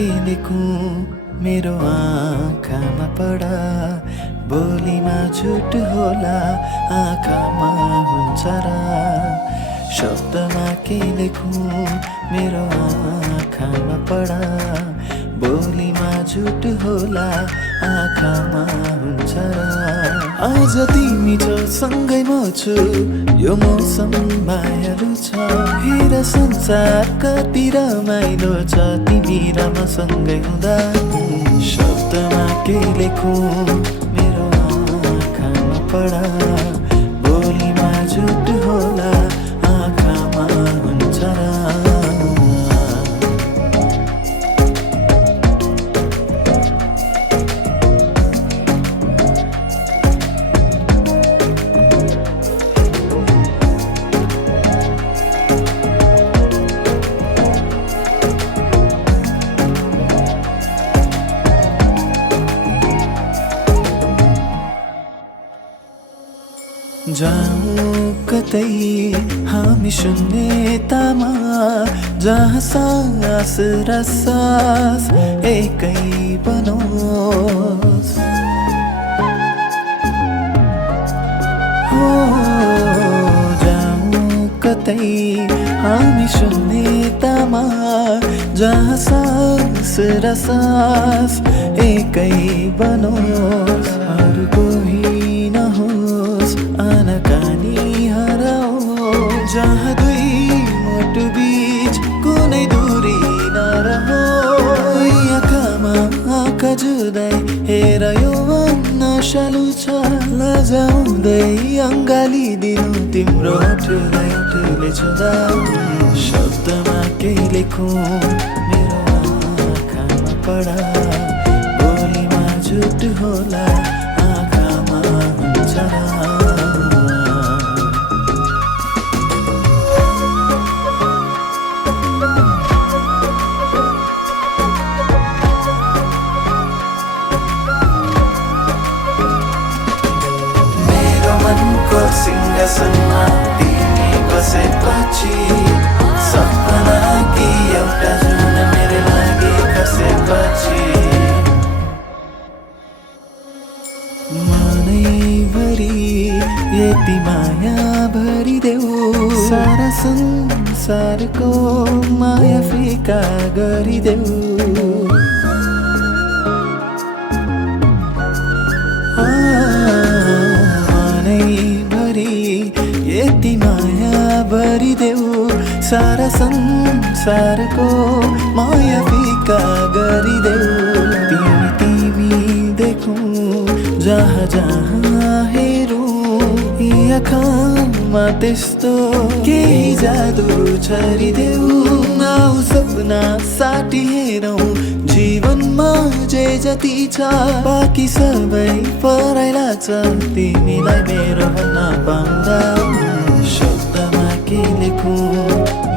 के लेखूं मेरो आँखामा पढा बोलीमा झुट होला आँखामा हुन्छ र शब्दमा के लेखूं मेरो आँखामा पढा बोलीमा झुट होला आँखामा हुन्छ र आज तिमी छौ सँगै म छु यो मौसम मायालु छ हेर संसार कति रमाइलो छ तिमी र म सँगै हुँदा शब्दमा के लेखूं मेरो आँखामा पढा बोलीमा झुट होला आँखामा हुन्छ र जाऊँ कतै हामी शून्यतामा जहाँ सास र सास एकै बनोस् हो जाऊँ कतै हामी शून्यतामा जहाँ सास र सास एकै बनोस् अरू कोही नहोस् आनाकानी हराओस् जहाँ दुई मुटु बीच कुनै दूरी नरहोस् आँखामा आँखा जुदाई हेर यो नशालु छ लजाउँदै अङ्गाली दिनु तिम्रो ओठलाई ओठले छुँदा शब्दमा केही लेखूं मेरो आँखामा पढा बोलीमा झुट होला आँखामा हुन्छ र सिंहासनमा तिमी बसेपछि सपना कि एउटा जुन मेरो लागि खसेपछि मनैभरि यति माया भरिदेऊ सारा संसारको माया फिका गरिदेऊ यति माया भरिदेऊ सारा संसारको माया फिका गरिदेऊ तिमी तिमी देखौँ जहाँ जहाँ हेरौँ यी आँखामा त्यस्तो केही जादु छरिदेऊ आऊ सपना साटी हेरौँ जीवनमा जे जति छ बाँकी सबै पराइ लाग्छ तिमीलाई मेरो भन्न पाउँदा शब्दमा के लेखूं